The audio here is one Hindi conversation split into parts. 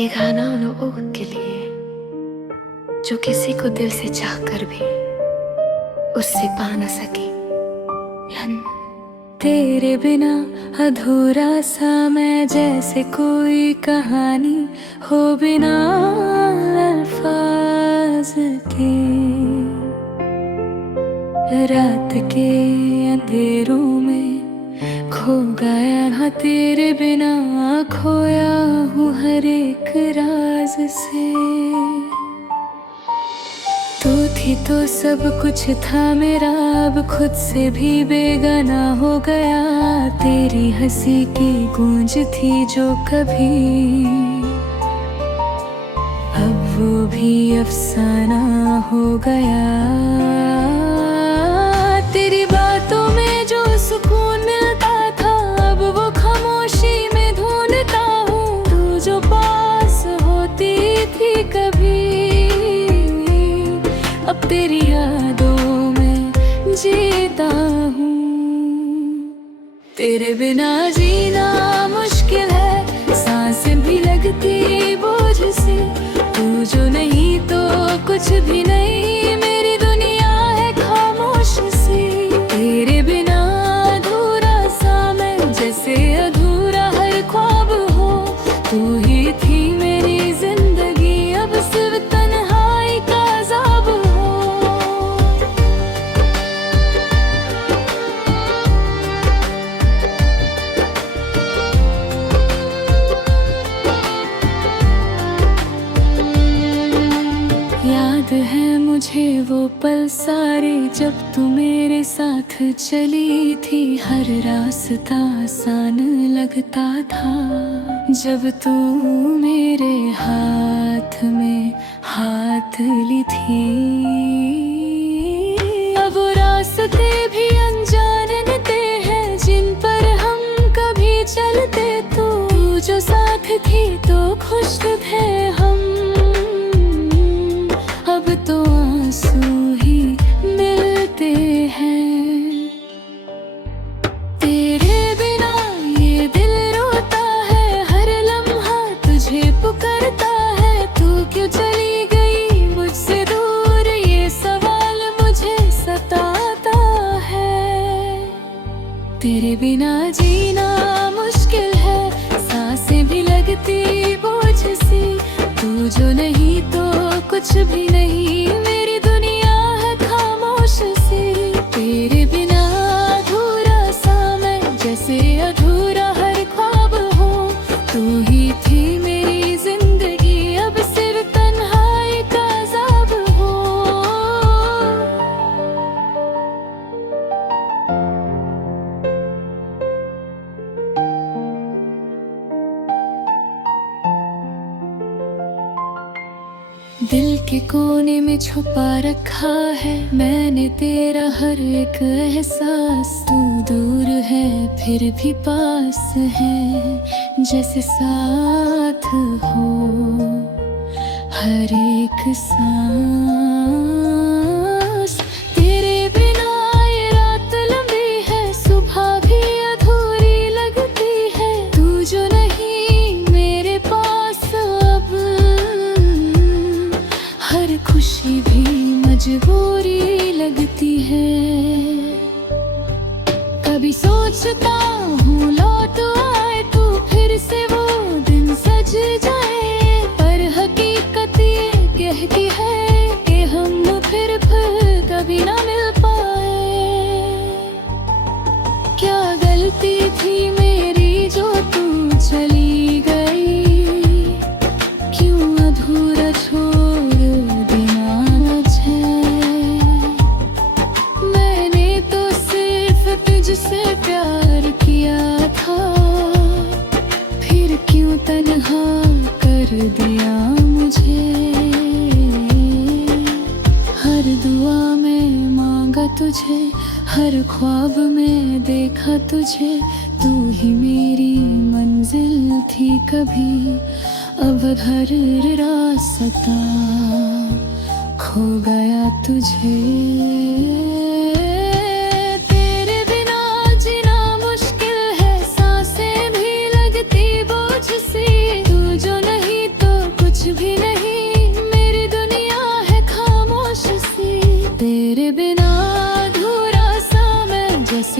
ये गाना उन लोगों के लिए जो किसी को दिल से चाह कर भी उससे पा न सके। तेरे बिना अधूरा सा मैं, जैसे कोई कहानी हो बिना अल्फाज के। रात के अंधेरों में खो गया, हाँ तेरे बिना खोया हूँ हर एक राज से। तू थी तो सब कुछ था मेरा, अब खुद से भी बेगाना हो गया। तेरी हंसी की गूंज थी जो कभी, अब वो भी अफसाना हो गया। तेरी बातों में जो सुकून मिलता था, अब वो खामोशी में ढूंढता हूँ। तू जो पास होती थी कभी, अब तेरी यादों में जीता हूँ। तेरे बिना जीना मुश्किल है, सांसें भी लगती बोझ सी। तू जो नहीं तो कुछ भी नहीं, मेरी दुनिया है खामोश सी। तेरे बिना अधूरा सा मैं, जैसे अधूरा हर ख्वाब हो। तू ही थी मेरी जिंदगी, अब सिर्फ तन्हाई का अज़ाब हो। याद है मुझे वो पल सारे, जब तू मेरे साथ चली थी। हर रास्ता आसान लगता था, जब तू मेरे हाथ में हाथ ली थी। अब वो रास्ते भी अनजान थे हैं, जिन पर हम कभी चलते। तू जो साथ थी तो खुश थे हम, अब तो आंसू ही मिलते हैं। तेरे बिना ये दिल रोता है, हर लम्हा तुझे पुकारता है। तू क्यों चली गई मुझसे दूर, ये सवाल मुझे सताता है। तेरे बिना जीना मुश्किल है, सांसें भी लगती बोझ सी। तू जो नहीं तो कुछ भी नहीं, मेरी दुनिया है खामोश सी। तेरे बिना अधूरा सा मैं, जैसे अधूरा हर ख्वाब हो। तू ही थी मेरी जिंदगी, अब सिर्फ तन्हाई का अज़ाब हो। दिल के कोने में छुपा रखा है मैंने तेरा हर एक एहसास। तू दूर है फिर भी पास है, जैसे साथ हो हर एक सांस। तेरे बिना ये रात लंबी है, सुबह भी अधूरी लगती है। तू जो नहीं मेरे पास, अब हर खुशी भी मजबूरी लगती है। कभी सोचता हूँ लौट आए तू, फिर से वो दिन सज जाए। पर हकीकत ये कहती है कि हम फिर कभी ना मिल पाए। क्या गलती थी मेरी जो तू चली गई, क्यों अधूरा छोड़ दिया मुझे। मैंने तो सिर्फ तुझसे प्यार किया था, फिर क्यों तन्हा कर दिया मुझे। हर दुआ में मांगा तुझे, हर ख्वाब में देखा तुझे। तू ही मेरी मंजिल थी कभी, अब हर रास्ता खो गया तुझे। तेरे बिना जीना मुश्किल है, सांसें भी लगती बोझ सी। तू जो नहीं तो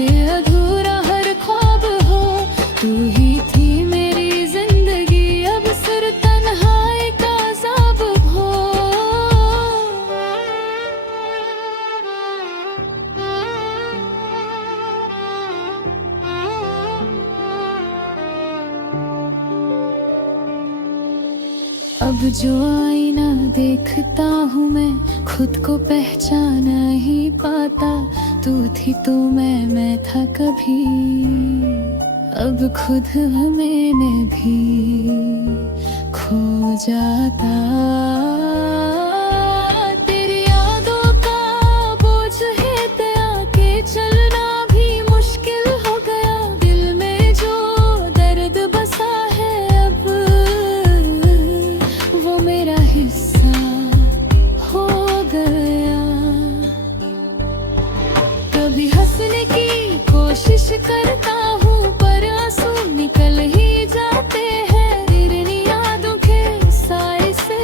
जैसे अधूरा हर ख्वाब हो। तू ही थी मेरी जिंदगी, अब सिर्फ तन्हाई का अज़ाब हो। अब जो आईना देखता हूँ मैं, खुद को पहचाना ही पाता। तू थी तो मैं था कभी, अब खुद मैंने भी खो जाता। तेरी यादों का बोझ है आके चलना भी मुश्किल हो गया। दिल में जो दर्द बसा है अब वो मेरा हिस्सा हो गया। कभी हंसने की कोशिश करता हूँ पर आंसू निकल ही जाते हैं। तेरी यादों के साए से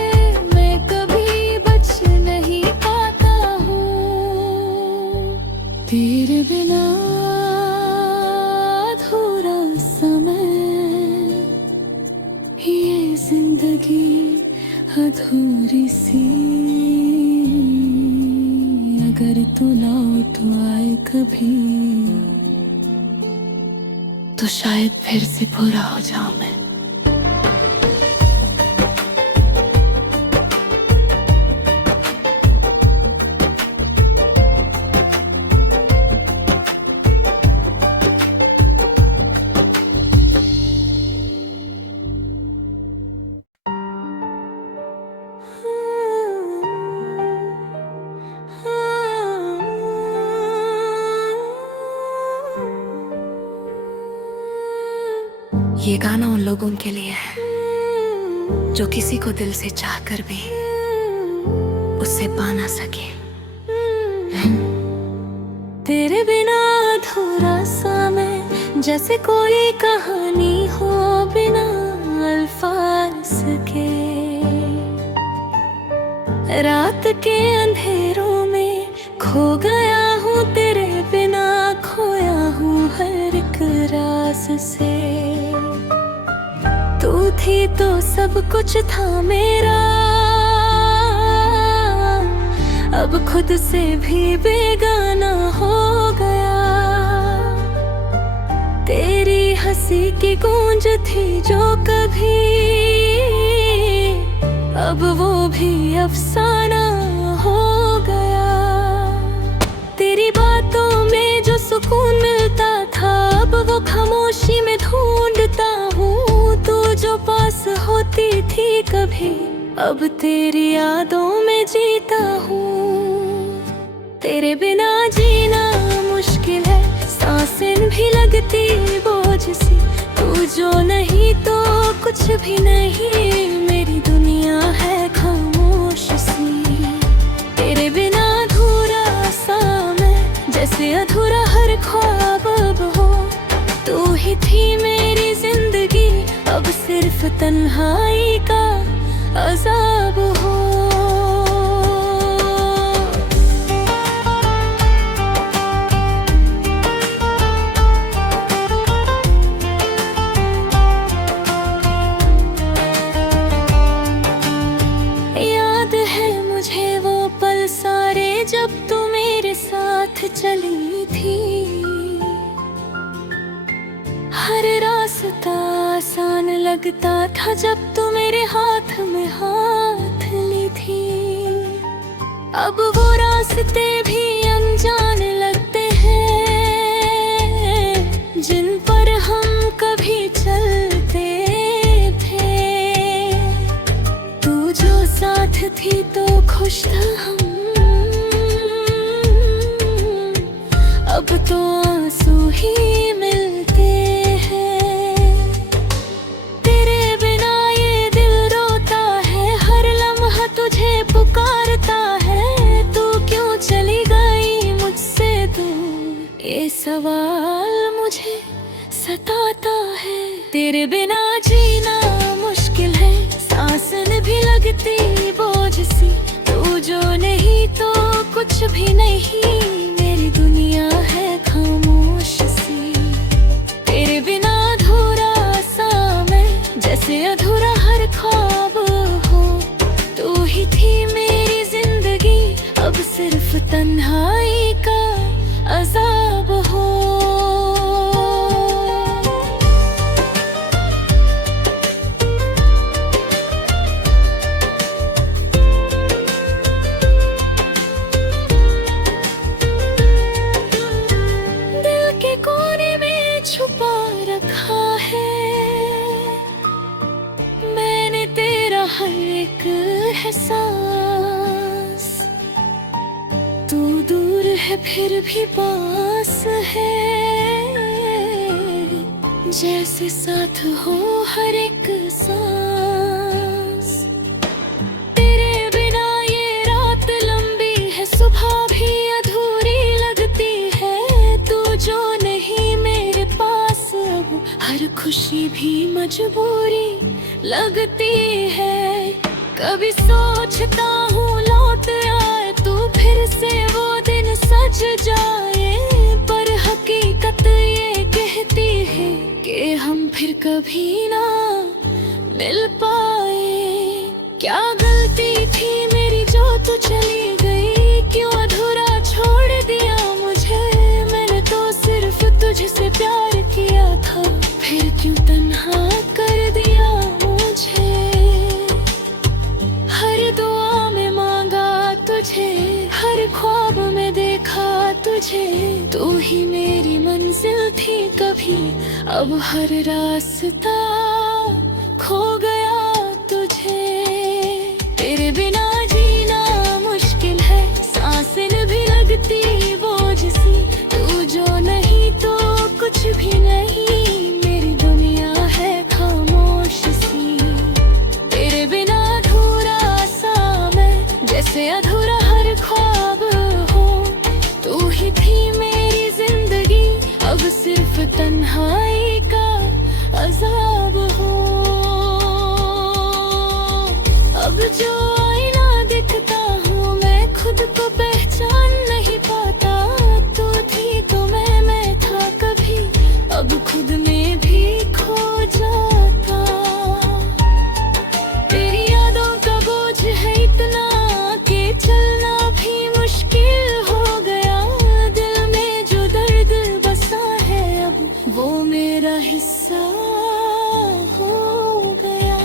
मैं कभी बच नहीं पाता हूँ। तेरे बिना अधूरा समय, ये जिंदगी अधूरी सी। अगर तू लौट आए कभी तो शायद फिर से पूरा हो जाऊं मैं। ये गाना उन लोगों के लिए है जो किसी को दिल से चाह कर भी उससे पा ना सके। तेरे बिना अधूरा सा मैं, जैसे कोई कहानी हो बिना अल्फाज के। रात के अंधेरों में खो गया हूँ, तेरे बिना खोया हूँ हर एक राज से। तू थी तो सब कुछ था मेरा, अब खुद से भी बेगाना हो गया। तेरी हंसी की गूंज थी जो कभी, अब वो भी अफसाना हो गया। तेरी बातों में जो सुकून मिलता था, अब वो खामोशी में ढूंढता हूँ। तू जो पास होती थी कभी, अब तेरी यादों में जीता हूँ। तेरे बिना जीना मुश्किल है, सांसें भी लगती बोझ सी। तू जो नहीं तो कुछ भी नहीं, मेरी दुनिया है खामोश सी। तेरे बिना अधूरा सा मैं, जैसे अधूरा हर ख्वाब अब हो। तू ही थी मेरी जिंदगी, अब सिर्फ तन्हाई का अज़ाब हो। याद है मुझे वो पल सारे जब तू मेरे साथ चली थी। हर रास्ता आसान लगता था जब तू मेरे हाथ में हाथ ली थी। अब वो रास्ते भी अनजान लगते हैं जिन पर हम कभी चलते थे। तू जो साथ थी तो खुश था हम, अब तो आंसू ही मिलते हैं। तेरे बिना ये दिल रोता है, हर लम्हा तुझे पुकारता है। तू क्यों चली गई मुझसे दूर, ये सवाल मुझे सताता है। तेरे बिना जीना मुश्किल है, सांसें भी लगती बोझ सी। तू जो नहीं तो कुछ भी नहीं, मेरी दुनिया है खामोश भी पास है, जैसे साथ हो हर एक सांस। तेरे बिना ये रात लंबी है, सुबह भी अधूरी लगती है। तू जो नहीं मेरे पास, अब हर खुशी भी मजबूरी लगती है। कभी सोचता हूँ लौट आए तू, फिर से वो दिन सज जाए, पर हकीकत ये कहती है कि हम फिर कभी ना मिल पाए। क्या गलती थी मेरी जो तू चली गई, क्यों अधूरा छोड़ दिया मुझे। मैंने तो सिर्फ तुझसे प्यार किया था, फिर क्यों तन्हा कर दिया मुझे। हर दुआ में मांगा तुझे, हर ख्वाब में देखा तुझे। तू ही मेरी मंजिल थी कभी, अब हर रास्ता खो गया तुझे। तेरे बिना जीना मुश्किल है, सांसें भी लगती बोझ सी। तू जो नहीं तो कुछ भी नहीं, मेरी दुनिया है खामोश सी। तेरे बिना अधूरा सा मैं, जैसे अधूरा हर ख्वाब हो। तू ही थी मेरी जिंदगी, अब सिर्फ तन्हाई का अजाब हो। अब जो आईना दिखता हूँ मैं, खुद को पहचान नहीं पाता। तू थी तो मैं था कभी, अब खुद में भी खो जाता। तेरी यादों का बोझ है इतना कि चलना भी मुश्किल हो गया। दिल में जो दर्द बसा है, अब वो मेरा हिस्सा हो गया।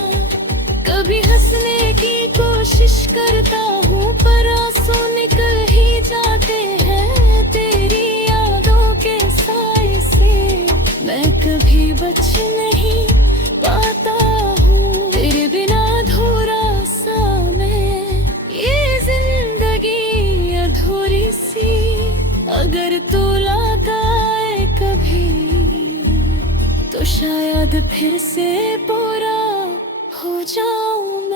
कभी हंसने की कोशिश करता हूँ, पर आंसू निकल ही जाते हैं। तेरी यादों के साए से मैं कभी बच नहीं पाता हूँ। तेरे बिना अधूरा सा मैं, ये जिंदगी अधूरी सी। अगर तू लौट आए कभी, तो शायद फिर से पूरा हो जाऊं मैं।